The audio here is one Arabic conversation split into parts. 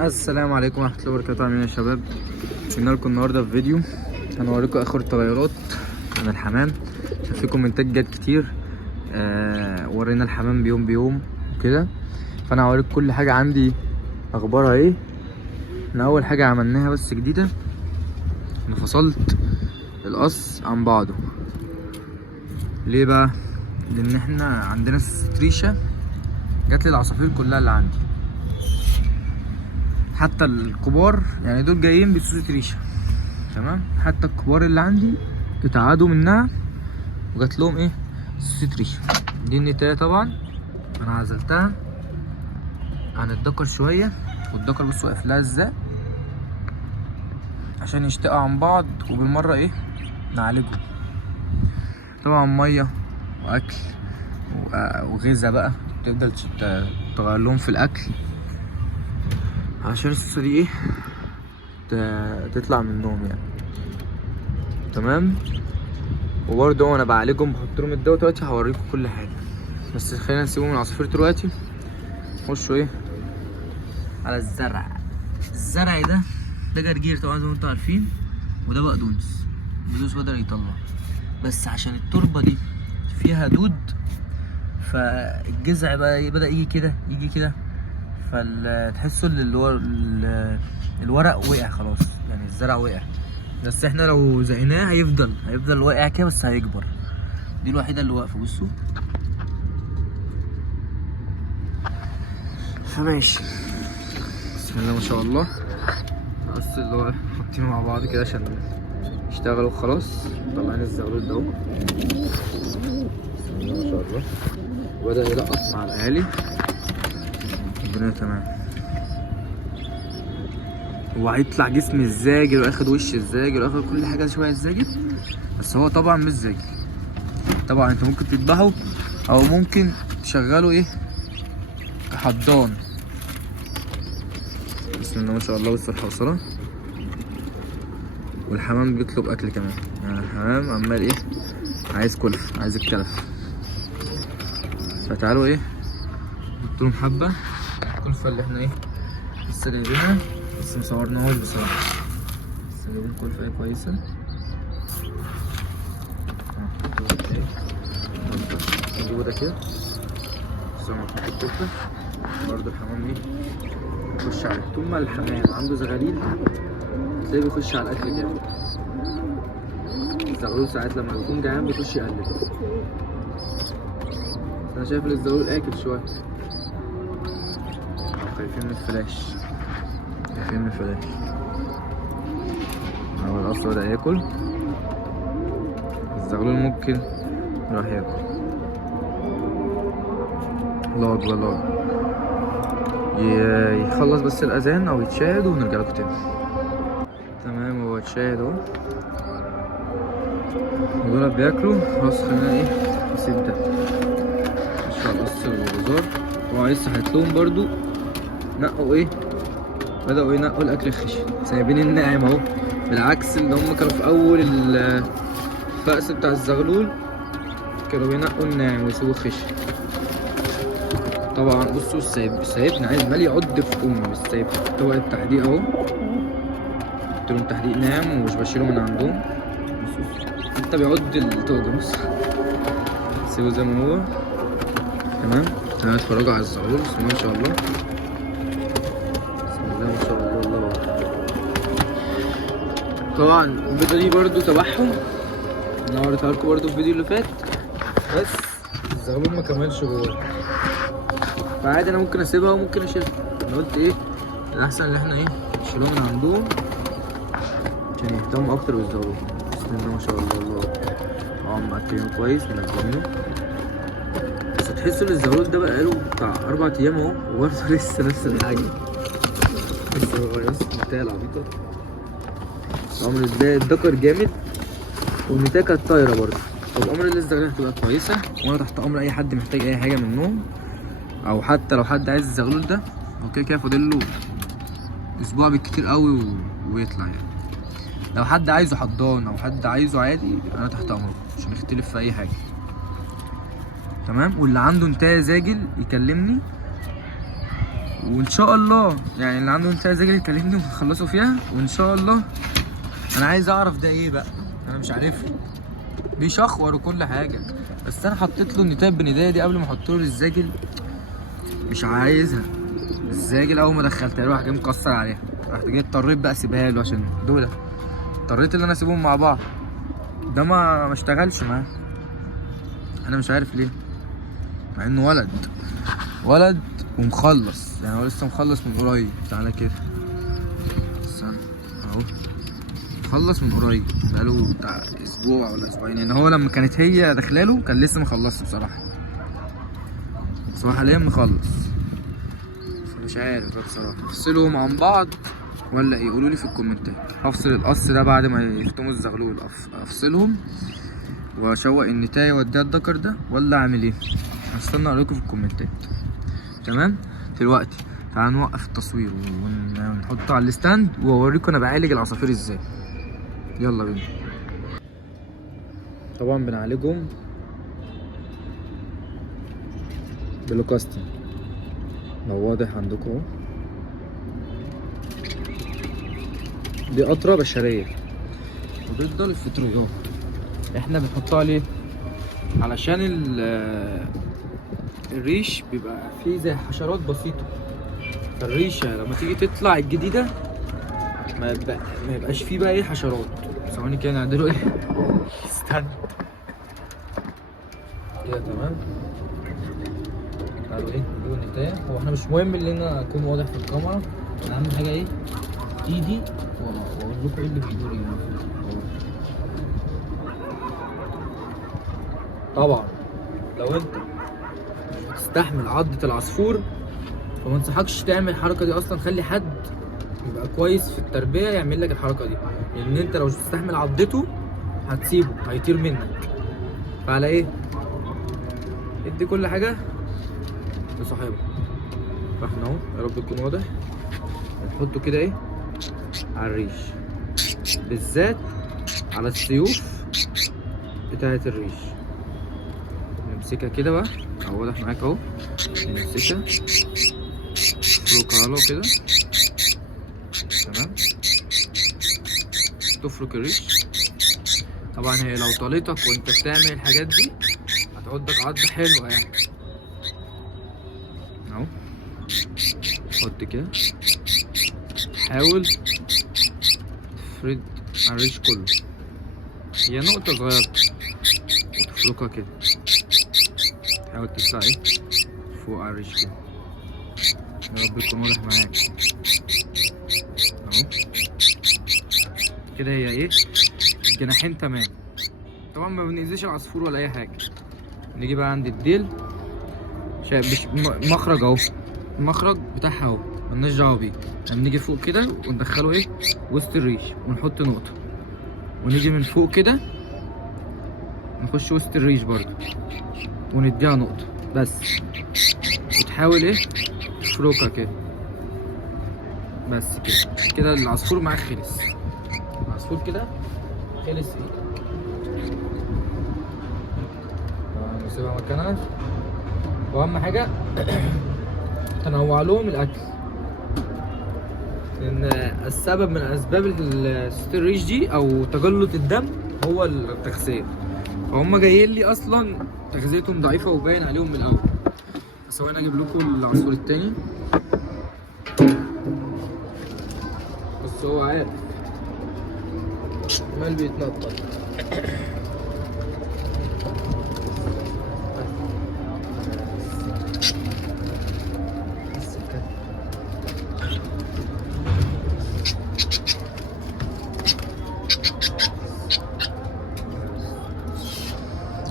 السلام عليكم ورحمه الله وبركاته. عاملين ايه يا شباب؟ جبنا لكم النهارده في فيديو هنوريكم اخر التغيرات عن الحمام. عشان في كومنتات جت كتير ورينا الحمام بيوم بيوم وكده، فانا هوريك كل حاجه عندي اخبارها ايه. احنا اول حاجه عملناها بس جديده ان فصلت القص عن بعضه. ليه بقى؟ لان احنا عندنا ستريشه جات لي العصافير كلها اللي عندي، حتى الكبار يعني دول جايين بسوسة ريشه تمام، حتى الكبار اللي عندي اتعادوا منها وجات لهم ايه سوسة ريشه. دي النتايه طبعا انا عزلتها عن الدكر شويه، والدكر بص واقف لها ازاي عشان يشتقوا عن بعض، وبالمره ايه نعالجهم. طبعا ميه واكل وغذا بقى تفضل تغير لهم في الاكل عشان السوسه دي ايه تطلع منهم يعني تمام. وبرده وانا بعالجهم بحط لهم الدواء. دلوقتي هوريكم كل حاجه، بس خلينا نسيبهم من العصافير دلوقتي. نخشوا ايه على الزرع. الزرع ده جرجير طبعا زي ما انتم عارفين، وده بقدونس. البقدونس بدأ يطلع، بس عشان التربه دي فيها دود فالجذع بقى بدأ يجي كده فتحسوا اللي هو الورق وقع خلاص، يعني الزرع وقع. بس احنا لو زقناه هيفضل واقع كده بس هيكبر. دي الوحيده اللي واقفه بصوا، فماشي. بسم الله ما شاء الله. بس اللي هو حاطينه مع بعض كده عشان يشتغلوا خلاص. طلعين الزغلول ده اهو بسم الله ما شاء الله، وبدأ يلقط مع الاهالي. الدنيا تمام، وهيطلع جسم الزاجل واخد وش الزاجل واخد كل حاجه شويه الزاجل، بس هو طبعا مش زاجل. طبعا انت ممكن تذبحه او ممكن تشغله ايه كحضان. بسم الله ما شاء الله. بص الحوصله، والحمام بيطلب اكل كمان، يعني الحمام عمال ايه عايز كلف، عايز الكلف. فتعالوا ايه نحط لهم حبه الكلفه اللي احنا ايه لسه جايبينها، بس مصورناهاش بصراحه. بس جايبين كلفه ايه كويسه. نجيبه ده كده زي ما نحط الكلفه. برضه الحمام ايه يخش على طول ما الحمام عنده زغاليل تلاقيه بيخش على الاكل كده. الزغلول ساعات لما بيكون جعان بيخش يقلب، بس انا شايف ان الزغلول اكل شويه او خايفين من الفلاش. هو الاصل بدأ ياكل، الزغلول ممكن يروح ياكل. الله اكبر الله اكبر. يخلص بس الاذان او يتشاهد ونرجع لكم تاني. تمام هو اتشاهد اهو، ودول بياكلوا خلاص. خلينا ايه نسيب ده نشوف القص والغزار. هو لسه هيطلعوا برضو نقوا ايه، بدأوا ينقوا الاكل الخشن، سايبين الناعم اهو. بالعكس اللي هم كانوا في اول الفأس بتاع الزغلول كانوا بينقوا الناعم ويسيبوا الخشن. طبعا بصوا سايبني عمال يعض في امي، بس سايب طبق التحديق اهو. قلت لهم تحديق ناعم ومش بشيله من عندهم. بصوا حتى بيعض الطاجة، بص سيبه زي ما هو تمام. تعالوا نتفرجوا على الزغلول. بسم الله ما شاء الله، بسم الله ما شاء الله. الله طبعا البيضة دي برضو تبعهم انا وريتها لكم برضو في الفيديو اللي فات، بس الزغلول ما كملش جوه، فعادي انا ممكن اسيبها وممكن اشيلها. انا قلت ايه الاحسن ان احنا ايه نشيلهم من عندهم عشان يهتموا اكتر بالزغلول. بسم الله ما شاء الله. الله طبعا مأكلينه كويس منزلينه، بس تحسوا ان الزغلول ده بقى له بتاع 4 ايام اهو وبرضه لسه نفس الحاجه. لسه هو النتايه العبيطه. الامر ازاي الدكر جامد والنتايه كانت طايره برضه. طب امر الزغلول هتبقى كويسه، وانا تحت امر اي حد محتاج اي حاجه منهم، او حتى لو حد عايز الزغلول ده هو كده فاضل له اسبوع بالكتير قوي ويطلع يعني. لو حد عايزه حضان او حد عايزه عادي انا تحت امره، مش هنختلف في اي حاجه تمام. واللي عنده نتايه زاجل يكلمني وان شاء الله يعني اللي عنده انتهى زاجل يكلمني ونخلصوا فيها، وان شاء الله انا عايز اعرف ده ايه بقى، انا مش عارفه، بيشخور وكل حاجه، بس انا حطيت له النتايه البندايه دي قبل ما احط له الزاجل، مش عايزها. الزاجل اول ما دخلتها له راح جاي مكسر عليها، رحت جاي اضطريت بقى اسيبها له عشان دول، اضطريت ان انا اسيبهم مع بعض، ده ما اشتغلش معاه، انا مش عارف ليه، مع انه ولد ومخلص، يعني هو لسه مخلص من قريب. تعالى كده استنى اهو، مخلص من قريب بقاله بتاع اسبوع ولا اسبوعين، يعني هو لما كانت هي داخلاله كان لسه مخلصش بصراحه، بس هو حاليا مخلص، مش عارف بقى بصراحه افصلهم عن بعض ولا ايه، قولوا لي في الكومنتات. هفصل القص ده بعد ما يختموا الزغلول، افصلهم واشوق النتايه واديها الدكر ده، ولا اعمل ايه؟ هستنى اقولكم في الكومنتات. تمام. دلوقتي تعالوا نوقف التصوير ونحطه على الستاند واوريكم انا بعالج العصافير ازاي. يلا بينا. طبعا بنعالجهم بلوكاستين، لو واضح عندكم اهو، دي قطرة بشرية وبيفضل الفطريات، احنا بنحطها ليه؟ علشان الريش بيبقى فيه زي حشرات بسيطة، فالريشة لما تيجي تطلع الجديدة ما يبقاش فيه بقى ايه حشرات. ثواني كده نعدله ايه استنى كده تمام. تعالوا ايه نجيب النتاية، هو احنا مش مهم ان انا اكون واضح في الكاميرا، انا اهم حاجة ايه ايدي واقول لكم ايه اللي بيدور هنا. طبعا لو انت مش بتستحمل عضة العصفور فما انصحكش تعمل الحركة دي اصلا، خلي حد يبقى كويس في التربية يعمل لك الحركة دي، لان انت لو مش بتستحمل عضته هتسيبه هيطير منك. فعلى ايه؟ ادي كل حاجة لصاحبها. فاحنا اهو يا رب يكون واضح، هنحطه كده ايه على الريش، بالذات على السيوف بتاعة الريش. نمسكها كده بقى اهو، واضح معاك اهو، نمسكها نفركها له كده تمام، تفرك الريش. طبعا هي لو طالتك وانت بتعمل الحاجات دي هتعضك عضة حلوة يعني اهو. حط كده، حاول تفرد على الريش كله، هي نقطة صغيرة وتفركها كده، حاول تطلع ايه فوق على الريش كده، يا رب يكون واضح معاك اهو كده. هي ايه الجناحين تمام، طبعا ما بنأذيش العصفور ولا اي حاجة. نيجي بقى عند الديل، شايف مخرج اهو، المخرج بتاعها اهو ملناش دعوة بيه، هنيجي فوق كده وندخله ايه وسط الريش ونحط نقطة، ونيجي من فوق كده نخش وسط الريش برضه ونديها نقطة بس، وتحاول ايه تفركها كده بس كده. كده العصفور معاك خلص، العصفور كده خلص ايه. نسيبها مكانها، واهم حاجة تنوع لهم الاكل، لان السبب من اسباب الريش دي او تجلط الدم هو التغذية، فهم جايين لي اصلا تغذيتهم ضعيفة وباين عليهم من الاول. بس هو انا اجيب لكم العصفور التاني، بس هو عارف عمال بيتنطط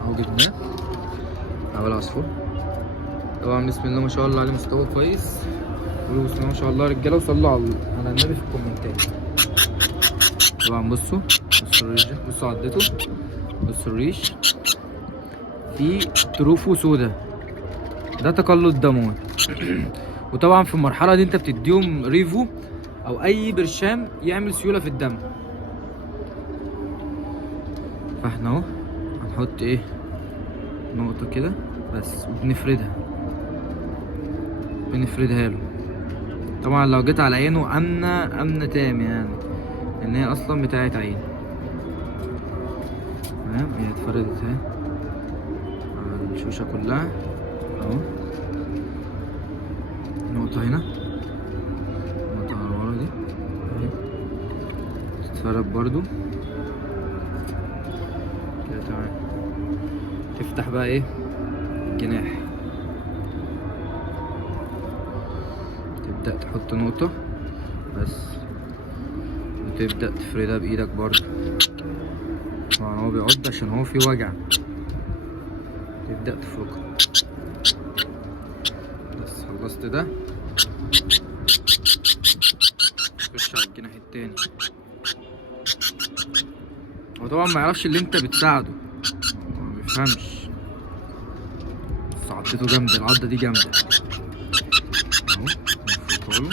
اهو. جبناه اهو العصفور، طبعا بسم الله ما شاء الله عليه مستوى كويس، قولوا بسم الله ما شاء الله يا رجاله، وصلوا على النبي في الكومنتات. طبعا بصوا الريش، بصوا عضته، بصوا الريش في طروفه سودا، ده تقلص دموي. وطبعا في المرحله دي انت بتديهم ريفو او اي برشام يعمل سيوله في الدم. فاحنا اهو هنحط ايه نقطه كده بس، وبنفردها له طبعا لو جيت على عينه امنه تام يعني، ان هي اصلا بتاعت عين. تمام، هي اتفردت اهي على الشوشه كلها اهو. نقطه هنا، نقطه على ورا دي اهي، تتفرد برضو كده. تمام، تفتح بقى ايه الجناح، تبدأ تحط نقطة بس، وتبدأ تفردها بإيدك برضه. طبعا هو بيعض عشان هو فيه وجع، تبدأ تفركها بس. خلصت ده، تخش على الجناح التاني. هو طبعا ميعرفش اللي انت بتساعده، هو مبيفهمش، بس عضته جامدة، العضة دي جامدة اهو. نفركها له،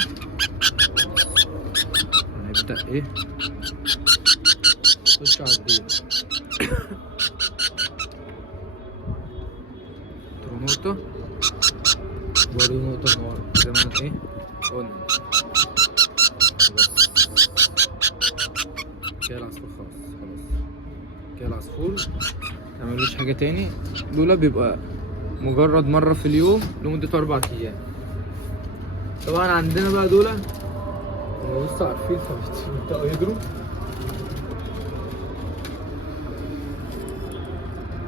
هنبدأ ايه نخش على الديل. تروح نقطة برضه، نقطة من ورا زي ما انا ايه قلنا بس. كده العصفور خلاص كده العصفور متعملوش حاجة تاني. دول بيبقى مجرد مرة في اليوم لمدة 4 أيام. طبعا عندنا بقى دول هم لسه عارفين فبيبدأوا يجروا،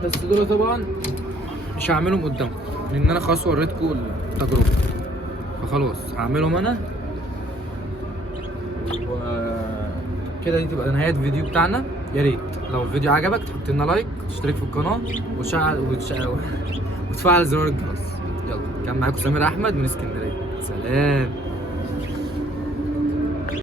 بس دول طبعا مش هعملهم قدامكم لان انا خلاص وريتكم التجربه، فخلاص هعملهم انا. وكده دي تبقى نهايه الفيديو بتاعنا. يا ريت لو الفيديو عجبك تحط لنا لايك، تشترك في القناه، وتفعل زرار الجرس. يلا، كان معاكم سمير احمد من اسكندريه. سلام.